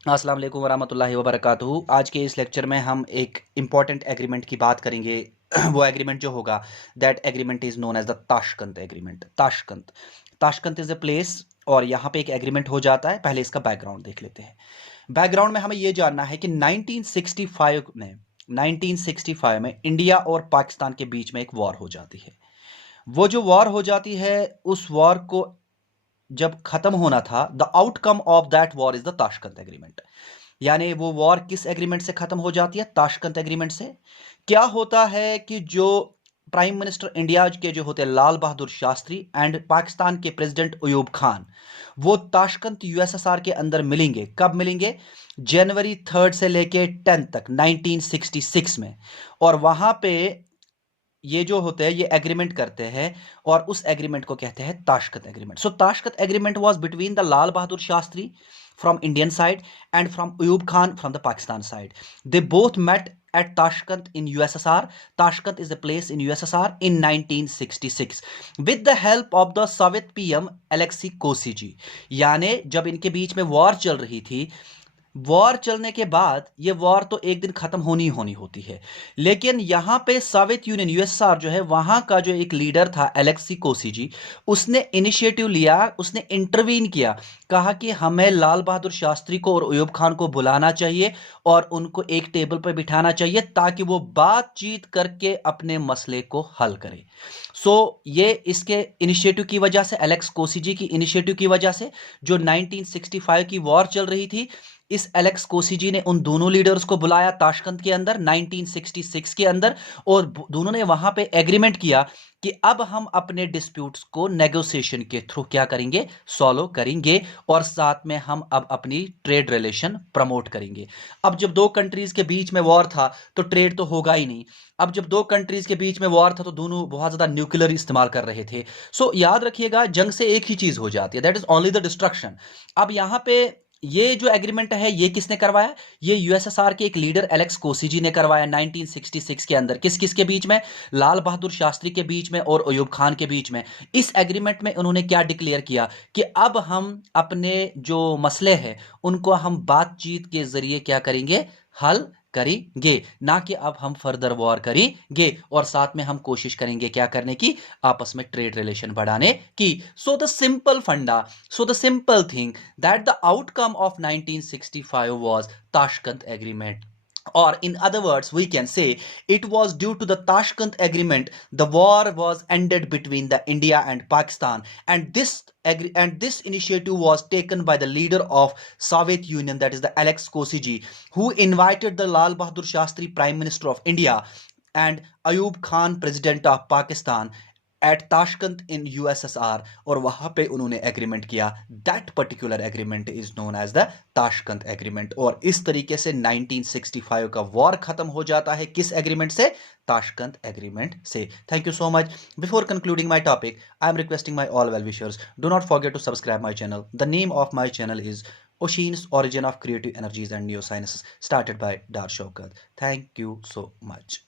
अस्सलाम वालेकुम वरहमतुल्लाहि वबरकातुहू। आज के इस लेक्चर में हम एक इम्पॉर्टेंट एग्रीमेंट की बात करेंगे। वो एग्रीमेंट जो होगा, that agreement is known as the Tashkent agreement. Tashkent, Tashkent is a place, और यहाँ पे एक एग्रीमेंट हो जाता है। पहले इसका बैकग्राउंड देख लेते हैं। बैकग्राउंड में हमें ये जानना है कि 1965 में इंडिया और पाकिस्तान के बीच में एक वॉर हो जाती है। वो जो वॉर हो जाती है, उस वॉर को जब खत्म होना था, the outcome of that war is the Tashkent agreement. यानी वो वॉर किस एग्रीमेंट से खत्म हो जाती है? ताशकंद एग्रीमेंट से। क्या होता है कि जो प्राइम मिनिस्टर इंडिया के जो होते हैं लाल बहादुर शास्त्री एंड पाकिस्तान के प्रेसिडेंट अयूब खान, वो ताशकंद यूएसएसआर के अंदर मिलेंगे। कब मिलेंगे? जनवरी 3 से लेके 10 तक 1966 में। और वहां पे ये जो होते हैं ये एग्रीमेंट करते हैं, और उस एग्रीमेंट को कहते हैं Tashkent agreement. So Tashkent agreement was between the Lal Bahadur Shastri from Indian side and from Ayub Khan from the Pakistan side. They both met at Tashkent in USSR. Tashkent is a place in USSR in 1966 with the help of the Soviet PM Alexei Kosygin. यानी जब इनके बीच में war चल रही थी, war चलने के बाद ये वॉर तो एक दिन खत्म होनी होनी होती है, लेकिन यहां पे सोवियत यूनियन यूएसएसआर जो है, वहां का जो एक लीडर था एलेक्सी कोसिजी, उसने इनिशिएटिव लिया, उसने इंटरवीन किया। कहा कि हमें लाल बहादुर शास्त्री को और अयूब खान को बुलाना चाहिए और उनको एक टेबल पर बिठाना चाहिए ताकि वो बातचीत करके अपने मसले को हल करें। ये इसके इनिशिएटिव की वजह से, एलेक्स कोसिजी की इनिशिएटिव की वजह से, जो 1965 की वॉर चल रही थी, इस एलेक्स कोसिजी ने उन दोनों लीडर्स को बुलाया ताशकंद के अंदर 1966 के अंदर, और दोनों ने वहां पे एग्रीमेंट किया कि अब हम अपने डिस्प्यूट्स को नेगोशिएशन के थ्रू क्या करेंगे? सॉल्व करेंगे, और साथ में हम अब अपनी ट्रेड रिलेशन प्रमोट करेंगे। अब जब दो कंट्रीज के बीच में वॉर था तो ट्रेड तो होगा ही नहीं। अब जब दो कंट्रीज के बीच में वॉर था तो दोनों बहुत ज्यादा न्यूक्लियर इस्तेमाल कर रहे थे। याद रखिएगा, जंग से एक ही चीज हो जाती है, that is only the destruction. अब यहां पे ये जो एग्रीमेंट है, ये किसने करवाया? ये यूएसएसआर के एक लीडर एलेक्स कोसिजी ने करवाया 1966 के अंदर। किस किस के बीच में? लाल बहादुर शास्त्री के बीच में और अयूब खान के बीच में। इस एग्रीमेंट में उन्होंने क्या डिक्लेयर किया कि अब हम अपने जो मसले हैं उनको हम बातचीत के जरिए क्या करेंगे? हल करेंगे, ना कि अब हम फर्दर वॉर करेंगे। और साथ में हम कोशिश करेंगे क्या करने की? आपस में ट्रेड रिलेशन बढ़ाने की। So the simple thing that the outcome of 1965 was Tashkent Agreement. Or, in other words, we can say it was due to the Tashkent Agreement the war was ended between the India and Pakistan, and this initiative was taken by the leader of Soviet Union, that is the Alex Kosygin, who invited the Lal Bahadur Shastri, Prime Minister of India, and Ayub Khan, President of Pakistan, at Tashkent in USSR, और वहां पे उन्होंने agreement किया। That particular agreement is known as the Tashkent agreement. और इस तरीके से 1965 का वॉर खत्म हो जाता है। किस एग्रीमेंट से? ताशकंद एग्रीमेंट से। Thank you so much. Before concluding my topic, I am requesting my all well wishers, do not forget to subscribe my channel. The name of my channel is Oshin's Origin of Creative Energies and Neurosciences, started by Dar Shaukat. Thank you so much.